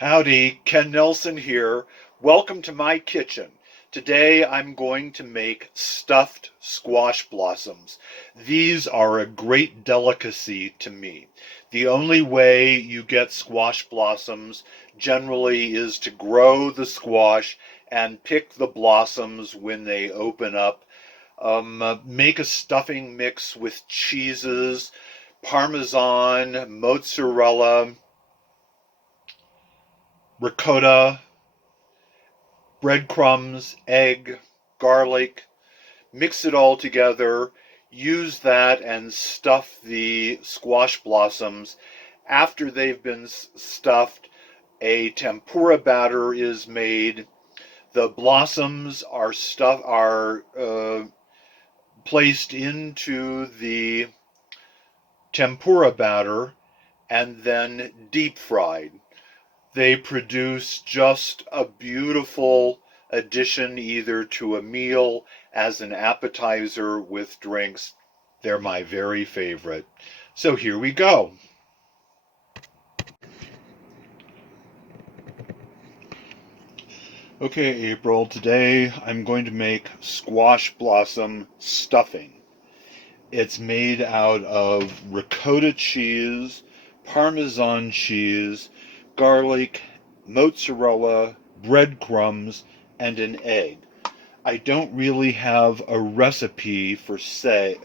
Howdy, Ken Nelson here. Welcome to my kitchen. Today I'm going to make stuffed squash blossoms. These are a great delicacy to me. The only way you get squash blossoms generally is to grow the squash and pick the blossoms when they open up. Make a stuffing mix with cheeses, Parmesan, mozzarella, ricotta, breadcrumbs, egg, garlic, mix it all together, use that and stuff the squash blossoms. After they've been stuffed, a tempura batter is made. The blossoms are placed into the tempura batter and then deep fried. They produce just a beautiful addition either to a meal as an appetizer with drinks. They're my very favorite. So here we go. Okay, April, today I'm going to make squash blossom stuffing. It's made out of ricotta cheese, Parmesan cheese, garlic, mozzarella, breadcrumbs, and an egg. I don't really have a recipe per se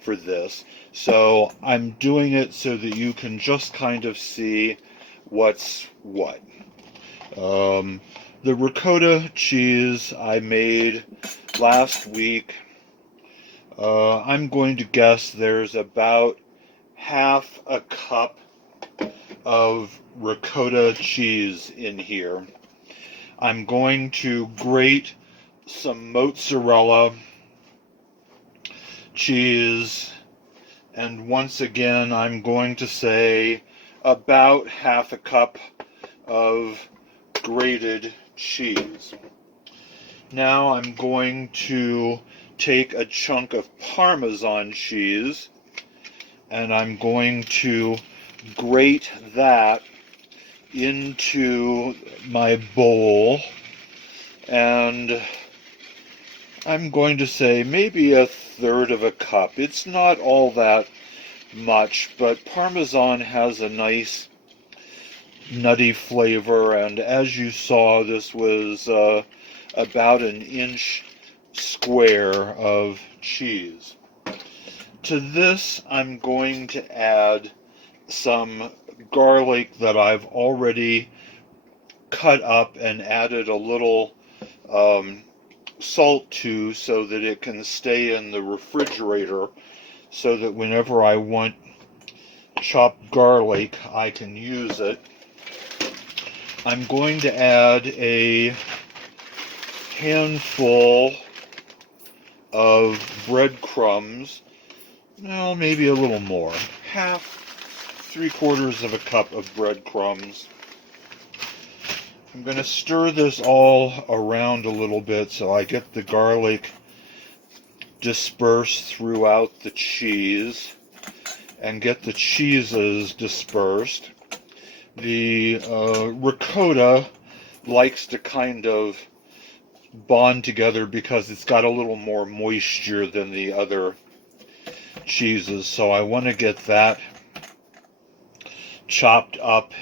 for this, so I'm doing it so that you can just kind of see what's what. Um, the ricotta cheese I made last week. I'm going to guess there's about half a cup of ricotta cheese in here. I'm going to grate some mozzarella cheese, and once again I'm going to say about half a cup of grated cheese. Now I'm going to take a chunk of Parmesan cheese and I'm going to grate that into my bowl, and I'm going to say maybe a third of a cup. It's not all that much, but Parmesan has a nice nutty flavor, and as you saw, this was about an inch square of cheese. To this, I'm going to add some garlic that I've already cut up and added a little salt to so that it can stay in the refrigerator, so that whenever I want chopped garlic, I can use it. I'm going to add a handful of breadcrumbs. Well, maybe a little more. Three-quarters of a cup of breadcrumbs. I'm going to stir this all around a little bit so I get the garlic dispersed throughout the cheese and get the cheeses dispersed. The ricotta likes to kind of bond together because it's got a little more moisture than the other cheeses, so I want to get that chopped up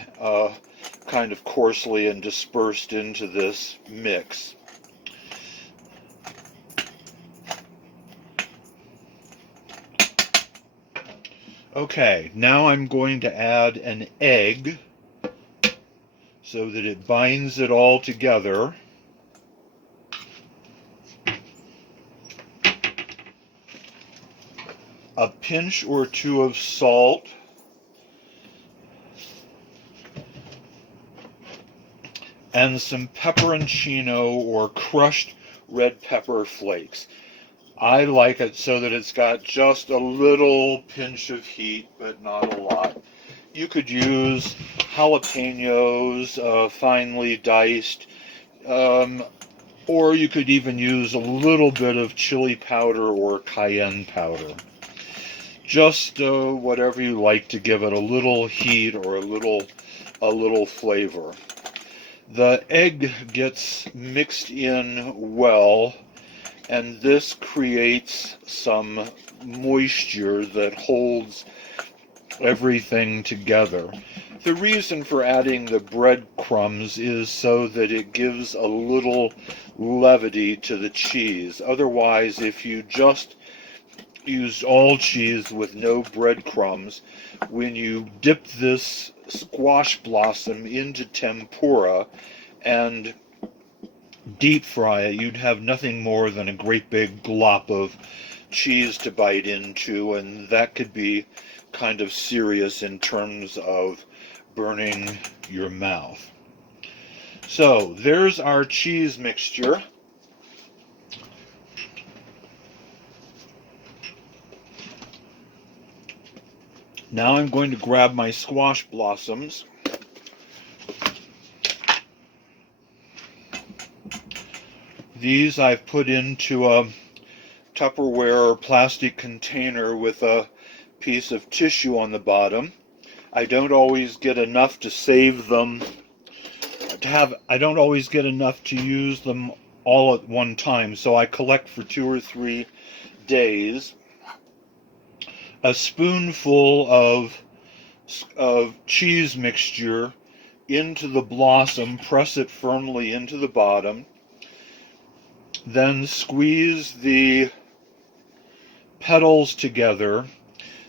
kind of coarsely and dispersed into this mix. Okay, now I'm going to add an egg so that it binds it all together. A pinch or two of salt, and some pepperoncino or crushed red pepper flakes. I like it so that it's got just a little pinch of heat, but not a lot. You could use jalapenos, finely diced, or you could even use a little bit of chili powder or cayenne powder. Just whatever you like to give it a little heat or a little a little flavor. The egg gets mixed in well, and this creates some moisture that holds everything together. The reason for adding the breadcrumbs is so that it gives a little levity to the cheese. Otherwise, if you just used all cheese with no breadcrumbs, when you dip this squash blossom into tempura and deep fry it, you'd have nothing more than a great big glop of cheese to bite into, and that could be kind of serious in terms of burning your mouth. So there's our cheese mixture. Now I'm going to grab my squash blossoms. These I've put into a Tupperware or plastic container with a piece of tissue on the bottom. I don't always get enough to save them. I don't always get enough to use them all at one time, so I collect for 2 or 3 days. A spoonful of cheese mixture into the blossom, press it firmly into the bottom, then squeeze the petals together.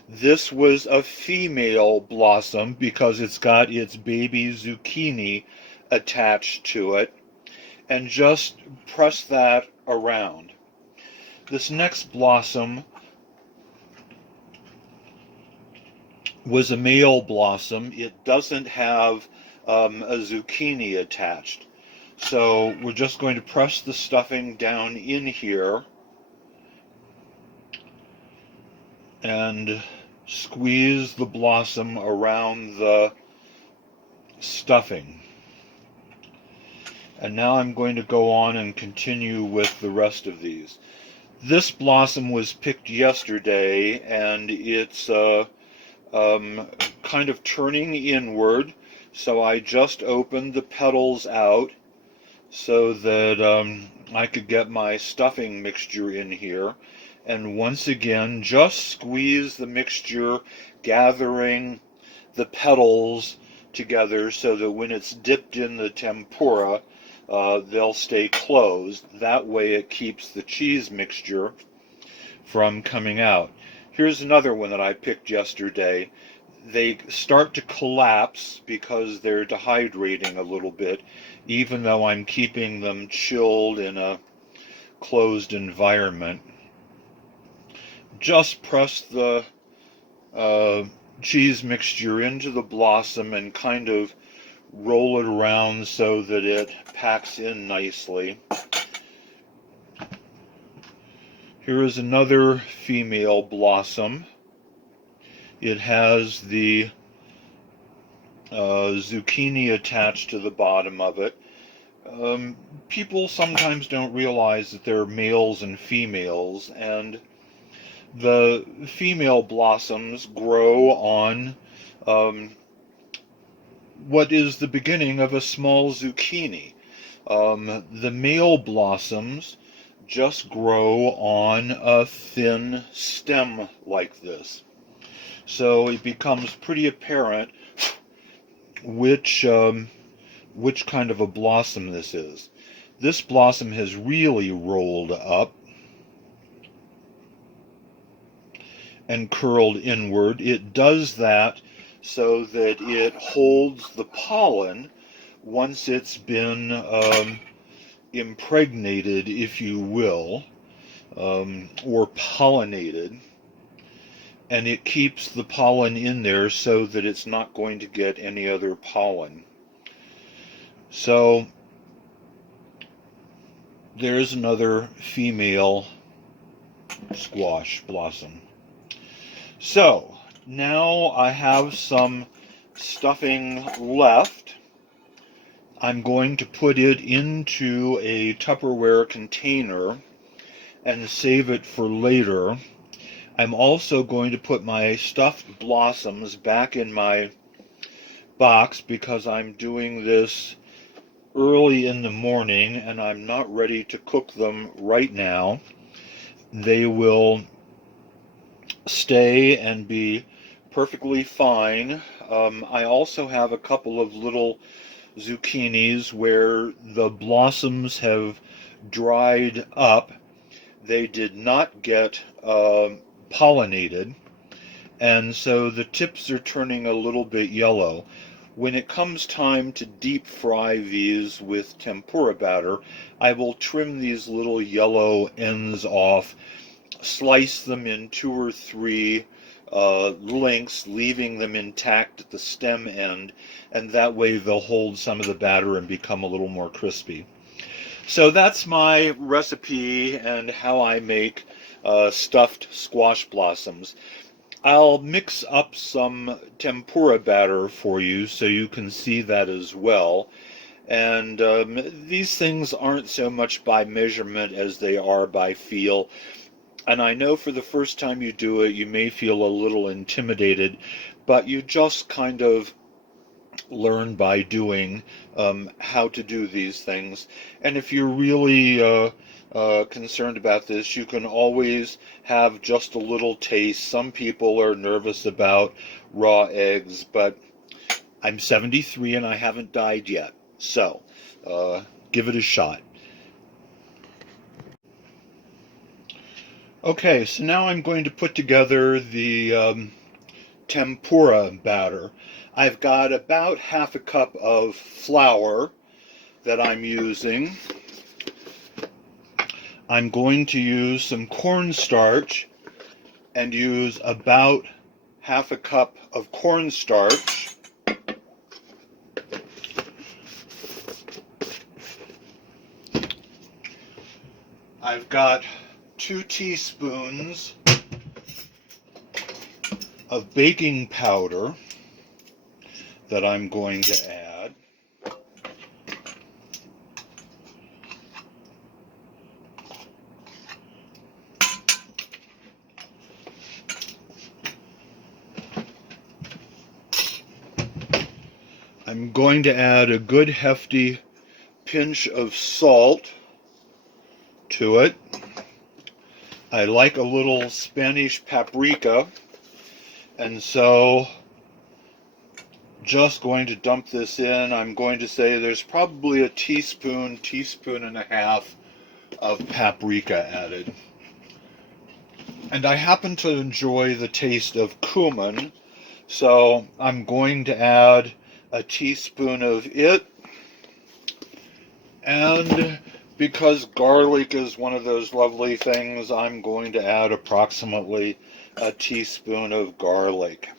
This was a female blossom because it's got its baby zucchini attached to it, and just press that around. This next blossom was a male blossom. It doesn't have a zucchini attached. So we're just going to press the stuffing down in here and squeeze the blossom around the stuffing. And now I'm going to go on and continue with the rest of these. This blossom was picked yesterday, and it's kind of turning inward, so I just opened the petals out so that I could get my stuffing mixture in here. And once again, just squeeze the mixture, gathering the petals together so that when it's dipped in the tempura, they'll stay closed. That way it keeps the cheese mixture from coming out. Here's another one that I picked yesterday. They start to collapse because they're dehydrating a little bit, even though I'm keeping them chilled in a closed environment. Just press the cheese mixture into the blossom and kind of roll it around so that it packs in nicely. Here is another female blossom. It has the zucchini attached to the bottom of it. People sometimes don't realize that there are males and females, and the female blossoms grow on what is the beginning of a small zucchini. The male blossoms just grow on a thin stem like this. So it becomes pretty apparent which kind of a blossom this is. This blossom has really rolled up and curled inward. It does that so that it holds the pollen once it's been impregnated, if you will, or pollinated, and it keeps the pollen in there so that it's not going to get any other pollen. So there's another female squash blossom. So now I have some stuffing left. I'm going to put it into a Tupperware container and save it for later. I'm also going to put my stuffed blossoms back in my box because I'm doing this early in the morning and I'm not ready to cook them right now. They will stay and be perfectly fine. I also have a couple of little zucchinis where the blossoms have dried up. They did not get pollinated, and so the tips are turning a little bit yellow. When it comes time to deep fry these with tempura batter, I will trim these little yellow ends off, slice them in 2 or 3 lengths, leaving them intact at the stem end, and that way they'll hold some of the batter and become a little more crispy. So that's my recipe and how I make stuffed squash blossoms. I'll mix up some tempura batter for you so you can see that as well. And these things aren't so much by measurement as they are by feel. And I know for the first time you do it, you may feel a little intimidated, but you just kind of learn by doing how to do these things. And if you're really concerned about this, you can always have just a little taste. Some people are nervous about raw eggs, but I'm 73 and I haven't died yet. So give it a shot. Okay, so now I'm going to put together the tempura batter. I've got about half a cup of flour that I'm using. I'm going to use some cornstarch and use about half a cup of cornstarch. I've got 2 teaspoons of baking powder that I'm going to add. I'm going to add a good hefty pinch of salt to it. I like a little Spanish paprika, and so just going to dump this in. I'm going to say there's probably a teaspoon and a half of paprika added. And I happen to enjoy the taste of cumin, so I'm going to add a teaspoon of it. And because garlic is one of those lovely things, I'm going to add approximately a teaspoon of garlic.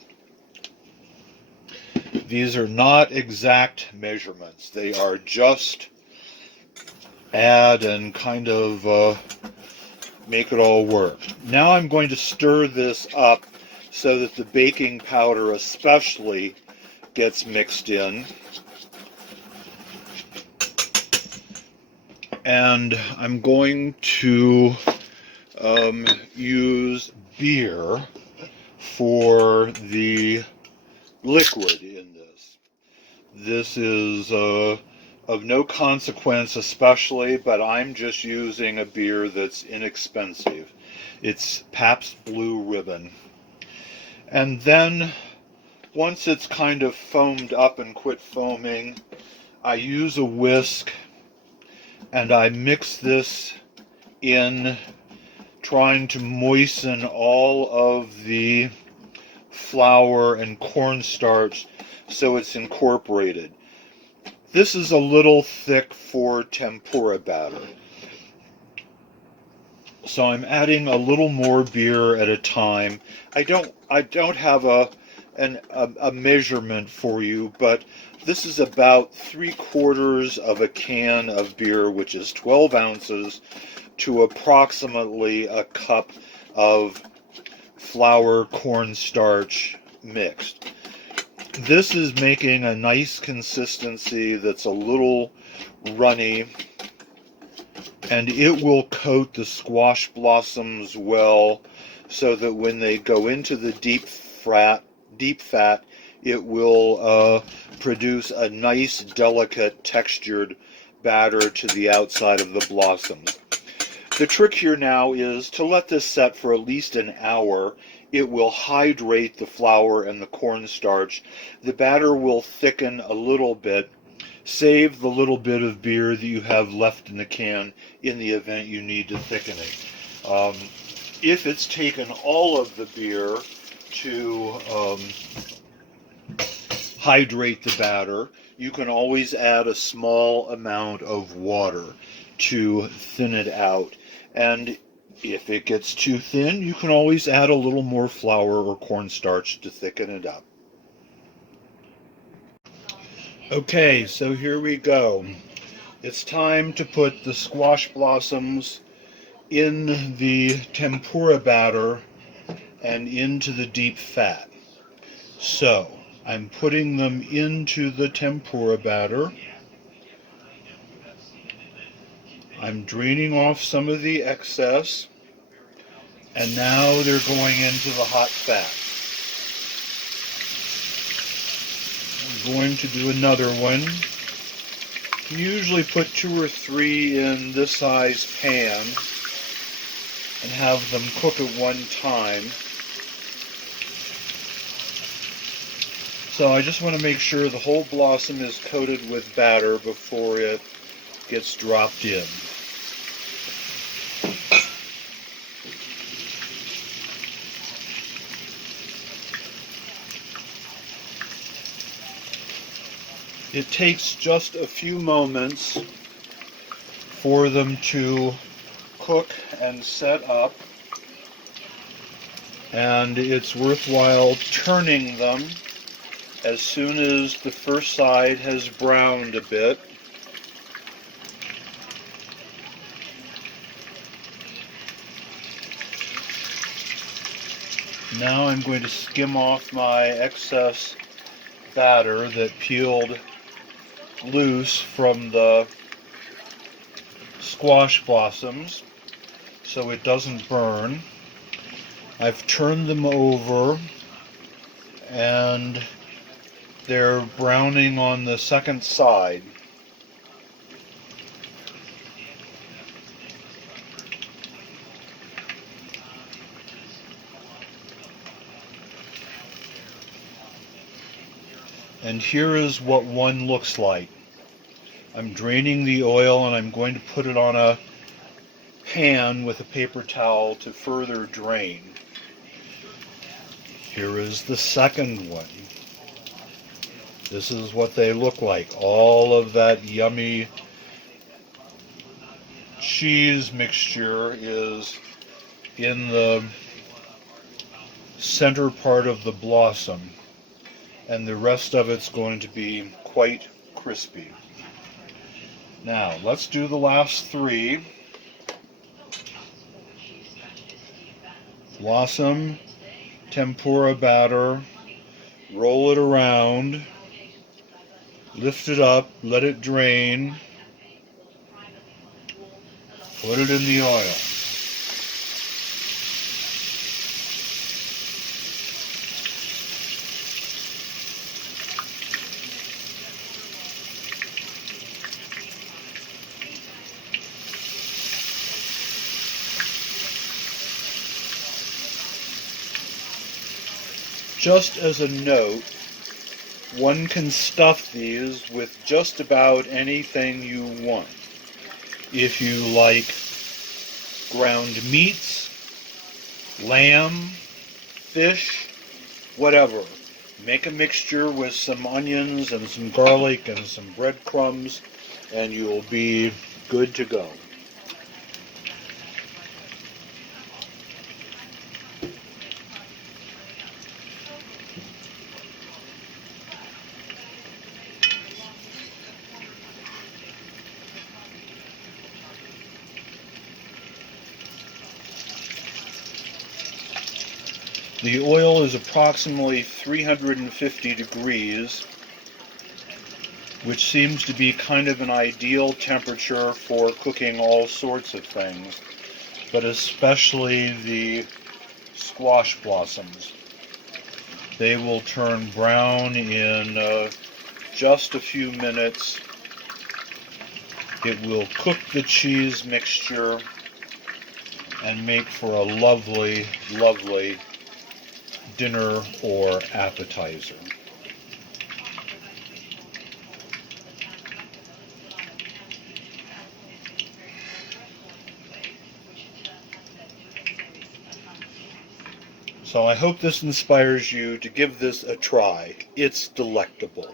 These are not exact measurements. They are just add and kind of make it all work. Now I'm going to stir this up so that the baking powder especially gets mixed in. And I'm going to use beer for the liquid in this. This is of no consequence especially, but I'm just using a beer that's inexpensive. It's Pabst Blue Ribbon. And then once it's kind of foamed up and quit foaming, I use a whisk and I mix this in, trying to moisten all of the flour and cornstarch so it's incorporated. This is a little thick for tempura batter, so I'm adding a little more beer at a time. I don't have a measurement for you, but this is about 3/4 of a can of beer, which is 12 ounces, to approximately a cup of flour cornstarch mixed. This is making a nice consistency that's a little runny, and it will coat the squash blossoms well so that when they go into the deep fat, it will produce a nice, delicate, textured batter to the outside of the blossoms. The trick here now is to let this set for at least an hour. It will hydrate the flour and the cornstarch. The batter will thicken a little bit. Save the little bit of beer that you have left in the can in the event you need to thicken it. If it's taken all of the beer to hydrate the batter, you can always add a small amount of water to thin it out. And if it gets too thin, you can always add a little more flour or cornstarch to thicken it up. Okay, so here we go. It's time to put the squash blossoms in the tempura batter and into the deep fat. So, I'm putting them into the tempura batter. I'm draining off some of the excess, and now they're going into the hot fat. I'm going to do another one. You usually put 2 or 3 in this size pan and have them cook at one time. So I just want to make sure the whole blossom is coated with batter before it gets dropped in. It takes just a few moments for them to cook and set up, and it's worthwhile turning them as soon as the first side has browned a bit. Now I'm going to skim off my excess batter that peeled loose from the squash blossoms so it doesn't burn. I've turned them over and they're browning on the second side. And here is what one looks like. I'm draining the oil and I'm going to put it on a pan with a paper towel to further drain. Here is the second one. This is what they look like. All of that yummy cheese mixture is in the center part of the blossom, and the rest of it's going to be quite crispy. Now, let's do the last 3. Blossom, tempura batter, roll it around, lift it up, let it drain, put it in the oil. Just as a note, one can stuff these with just about anything you want. If you like ground meats, lamb, fish, whatever, make a mixture with some onions and some garlic and some breadcrumbs, and you'll be good to go. The oil is approximately 350 degrees, which seems to be kind of an ideal temperature for cooking all sorts of things, but especially the squash blossoms. They will turn brown in just a few minutes. It will cook the cheese mixture and make for a lovely, lovely dinner or appetizer. So I hope this inspires you to give this a try. It's delectable.